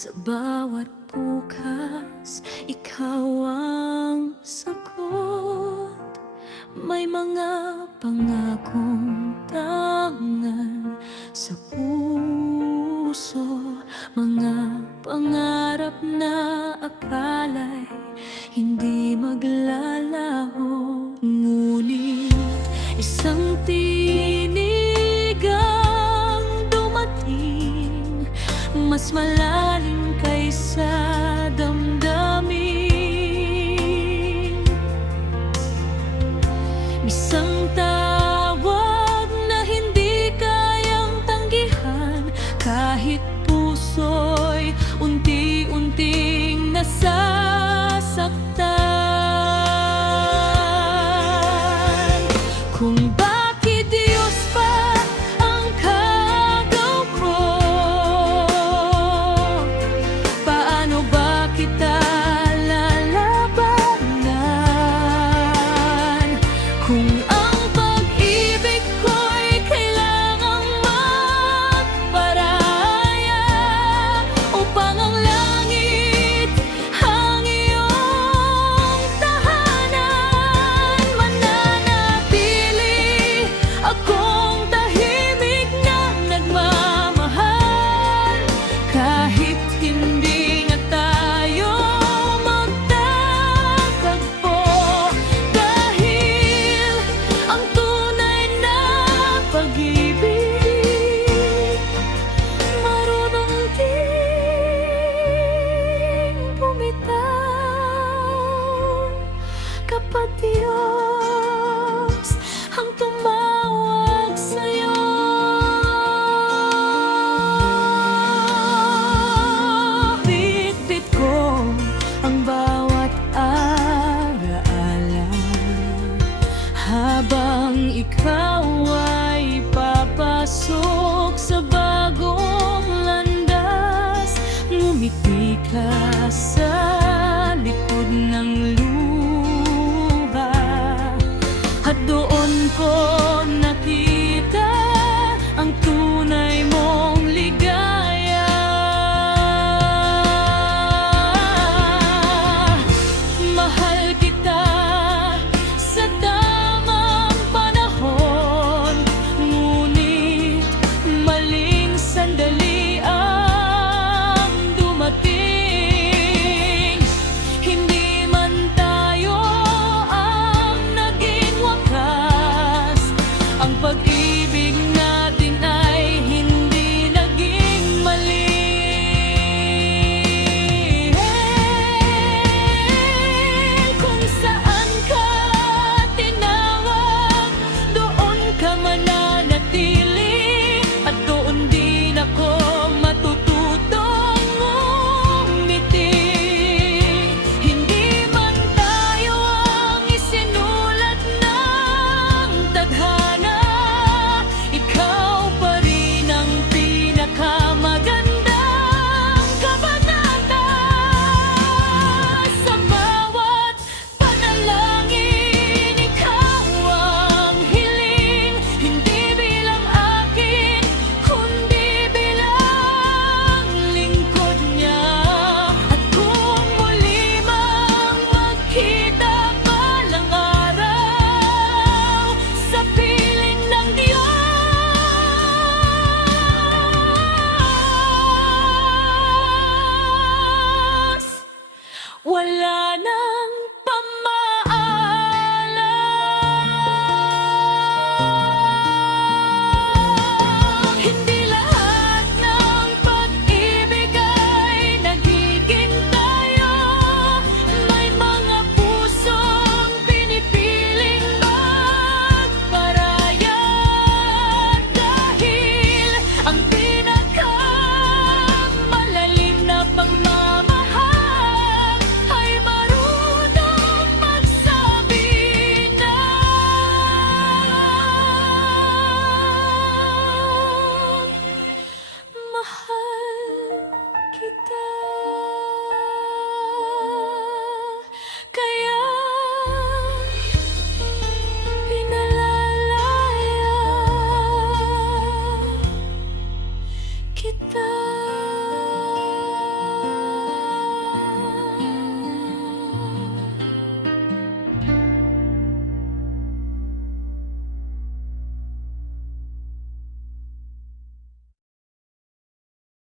Sa bawat bukas, ikaw ang sagot. May mga pangakong tangan sa puso, mga pangarap na akala'y hindi maglalaho. Ngunit isang tinig ang dumating, mas malalim kaysa damdamin. Isang tawag na hindi kayang tanggihan, kahit puso'y unti-unting nasasaktan. Kung bakit Diyos pa ang kagaw ko, paano ba kita lalabanan? Kung ang pag-ibig ko'y kailangang magparaya, upang ang langit ang iyong tahanan, mananatili akong tahimik na nagmamahal, kahit hindi na tayo magtatagpo. Dahil ang tunay na pag-ibig marunong ding bumitaw. Kapag Diyos ang tumawag sa'yo, bitbit ko ang bawat alaala, habang ikaw ay papasok sa bagong landas. Ngumiti ka sa likod ng luha, at doon ko nakita